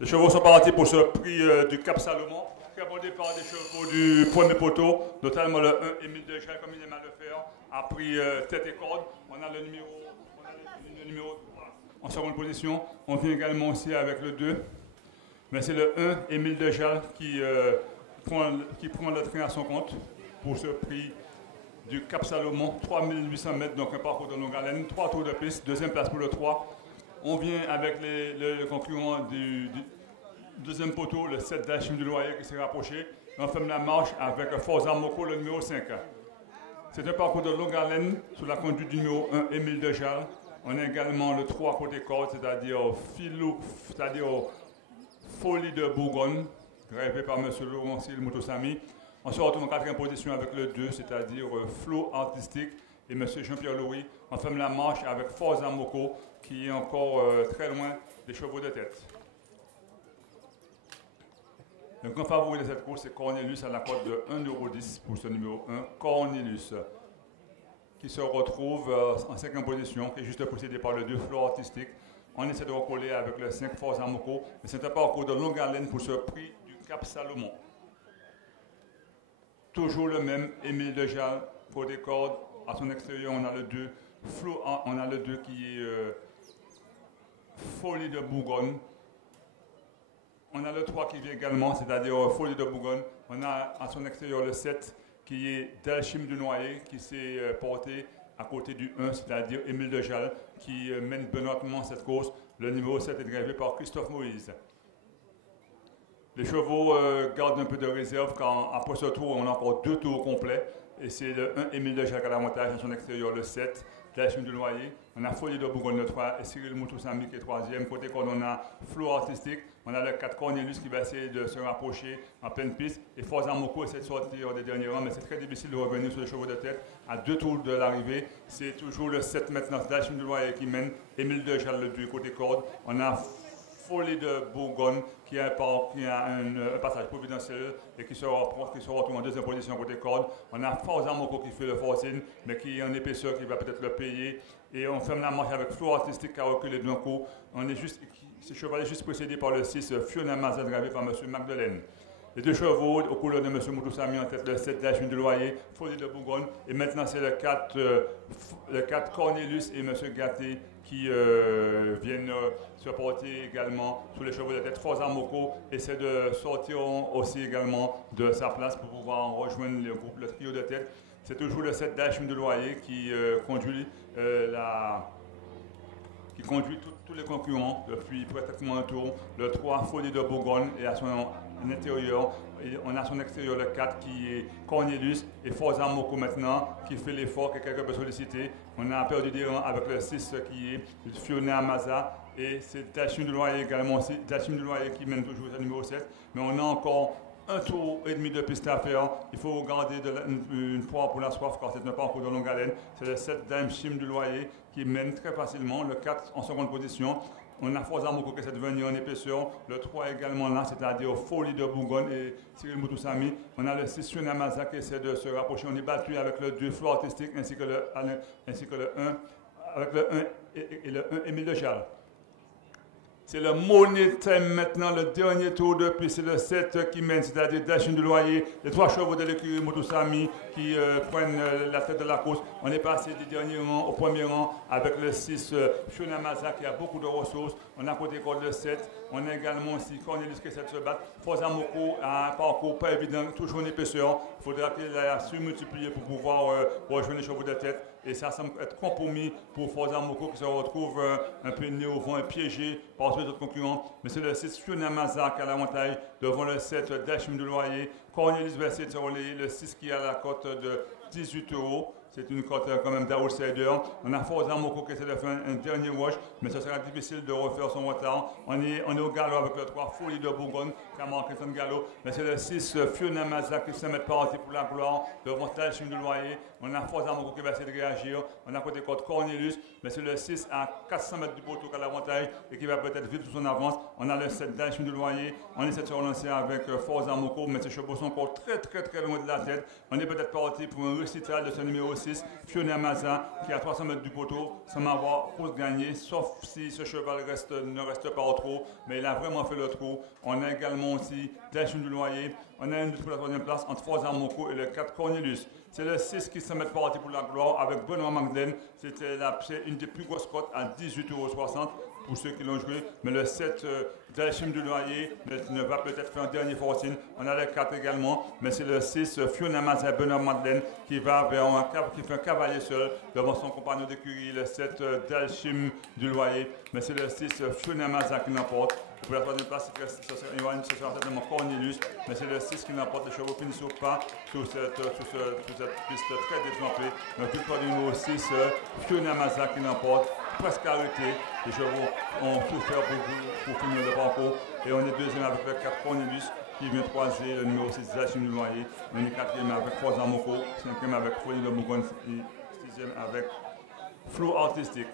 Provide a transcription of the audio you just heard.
Les chevaux sont partis pour ce prix du Cap Salomon, qui est abordé par des chevaux du premier poteau, notamment le 1 Émile Deschamps, comme il aime à le faire, a pris tête et corde. On a le numéro en seconde position. On vient également aussi avec le 2. Mais c'est le 1 Émile Deschamps qui prend le train à son compte pour ce prix du Cap Salomon, 3800 mètres, donc un parcours de longue haleine, 3 tours de piste, deuxième place pour le 3. On vient avec le concurrent du deuxième poteau, le 7 d'Achim du Loyer qui s'est rapproché. On ferme la marche avec Forza Moko, le numéro 5. C'est un parcours de longue haleine sous la conduite du numéro 1, Émile Deschamps. On a également le 3 côté corde, c'est-à-dire Folie de Bourgogne, rêvé par M. Laurent Cyril Moutoussamy. On se retrouve en quatrième position avec le 2, c'est-à-dire Flow Artistique et M. Jean-Pierre Louis. On ferme la marche avec Forza Moko, qui est encore très loin des chevaux de tête. Le grand favori de cette course, c'est Cornelius à la cote de 1,10 € pour ce numéro 1. Cornelius, qui se retrouve en cinquième position, qui est juste précédé par le 2 Flow Artistique. On essaie de recoller avec le 5 Forza Moko, mais c'est un parcours de longue haleine pour ce prix du Cap Salomon. Toujours le même, Émile Deschamps, pour des cordes. À son extérieur, on a le 2 Flow, on a le 2 qui est Folie de Bourgogne. On a le 3 qui vient également, c'est-à-dire Folie de Bourgogne. On a à son extérieur le 7 qui est Delchim du Noyer, qui s'est porté à côté du 1, c'est-à-dire Émile Deschamps, qui mène benoîtement cette course. Le numéro 7 est drivé par Christophe Moïse. Les chevaux gardent un peu de réserve car après ce tour, on a encore 2 tours complets. Et c'est le 1 Émile Deschamps à l'avantage, à son extérieur le 7, Delchim du Noyer. On a Folie de Bourgogne le 3 et Cyril Moutoussamy qui est 3e. Côté corde, on a Flow Artistique. On a le 4 Cornelius qui va essayer de se rapprocher en pleine piste. Et Forza Moko essaie de sortir des derniers rangs, mais c'est très difficile de revenir sur les chevaux de tête. À 2 tours de l'arrivée, c'est toujours le 7 maintenant, Delchim du Noyer qui mène. Émile Deschamps le 2 côté corde. On a Folie de Bourgogne qui a un passage providentiel et qui se retrouve en deuxième position côté corde. On a Forza Moko qui fait le forcing, mais qui est en épaisseur, qui va peut-être le payer. Et on ferme la marche avec Flow Artistique qui a reculé d'un coup. Ce cheval est juste précédé par le 6 Fiona Mazza, gravé par M. Magdelaine. Les 2 chevaux aux couleurs de M. Moutoussamy en tête, le 7 Delchim du Loyer, Folie de Bourgogne. Et maintenant, c'est le 4 Cornelius et M. Gatté qui viennent se porter également sous les chevaux de tête. Forza Moko essaie de sortir aussi également de sa place pour pouvoir rejoindre le trio de tête. C'est toujours le 7 Delchim du Loyer qui conduit tous les concurrents depuis pratiquement un tour. Le 3 Folie de Bourgogne et à son intérieur, on a son extérieur le 4 qui est Cornelius et Forza Moko maintenant qui fait l'effort que quelqu'un peut solliciter. On a perdu des rangs avec le 6 qui est Fiona Mazza et c'est Delchim du Loyer également aussi. Delchim du Loyer qui mène toujours au numéro 7. Mais on a encore un tour et demi de piste à faire. Il faut garder une proie pour la soif car c'est un parcours de longue haleine. C'est le 7 Delchim du Loyer qui mène très facilement. Le 4 en seconde position. On a Forza Moko qui essaie de venir en épaisseur. Le 3 également là, c'est-à-dire Folie de Bourgogne et Cyril Moutoussamy. On a le 6 Fiona Mazza qui essaie de se rapprocher. On est battu avec le 2 Flow Artistique ainsi que le 1 avec le 1 et le 1 Émile Deschamps. C'est le Money Time maintenant, le dernier tour de piste, c'est le 7 qui mène, c'est-à-dire Delchim du Loyer, les 3 chevaux de l'écurie Moutoussamy qui prennent la tête de la course. On est passé du dernier rang au premier rang avec le 6 Fiona Mazza qui a beaucoup de ressources. On a côté corde le 7. On a également aussi Cornelius qui essaie de se battre. Forza Moko a un parcours pas évident, toujours en épaisseur. Il faudra qu'il ait su multiplier pour pouvoir rejoindre les chevaux de tête. Et ça semble être compromis pour Forza Moko qui se retrouve un peu né au vent et piégé par tous les autres concurrents. Mais c'est le 6 Fiona Mazza qui a l'avantage devant le 7 Delchim du Loyer. Cornelius va essayer de se relayer, le 6 qui a la cote de 18 €. C'est une cote quand même d'outsider. On a Forza Moko qui essaie de faire un dernier rush, mais ce sera difficile de refaire son retard. On est au galop avec le 3 Folie de Bourgogne qui a marqué son galop. Mais c'est le 6 Fiona Mazza qui se met parti pour la gloire devant Delchim du Loyer. On a Forza Moko qui va essayer de réagir. On a côté code Cornelius, mais c'est le 6 à 400 mètres du poteau qui a l'avantage et qui va peut-être vivre sous son avance. On a le 7 Delchim du Loyer. On essaie de se relancer avec Forza Moko, mais ses chevaux sont encore très loin de la tête. On est peut-être parti pour un récital de ce numéro 6, Fiona Maza, qui est à 300 mètres du poteau, sans avoir cause gagné, sauf si ce cheval ne reste pas au trot, mais il a vraiment fait le trot. On a également aussi Delchim du Loyer. On a une lutte pour la troisième place entre Forza Moko et le 4 Cornelius. C'est le 6 qui se met parti pour la gloire avec Benoît Magdelaine. C'est une des plus grosses cotes à 18,60 € pour ceux qui l'ont joué. Mais le 7 Delchim du Loyer ne va peut-être faire un dernier fortune. On a le 4 également, mais c'est le 6 Fiona Maza, Benoît Magdelaine qui va vers qui fait un cavalier seul devant son compagnon d'écurie, le 7 Delchim du Loyer. Mais c'est le 6 Fiona Maza qui l'emporte. Pour la troisième place, ce sera certainement Cornelius, mais c'est le 6 qui l'emporte. Les chevaux finissent au pas sur cette piste très détrempée. Donc, victoire du numéro 6, Fiona Maza qui l'emporte, presque arrêté. Les chevaux ont tout fait pour finir le parcours. Et on est deuxième avec le 4 Cornelius qui vient croiser le numéro 6, Delchim du Loyer. On est quatrième avec Forza Moko, cinquième avec Folie de Bourgogne, et sixième avec Flow Artistique.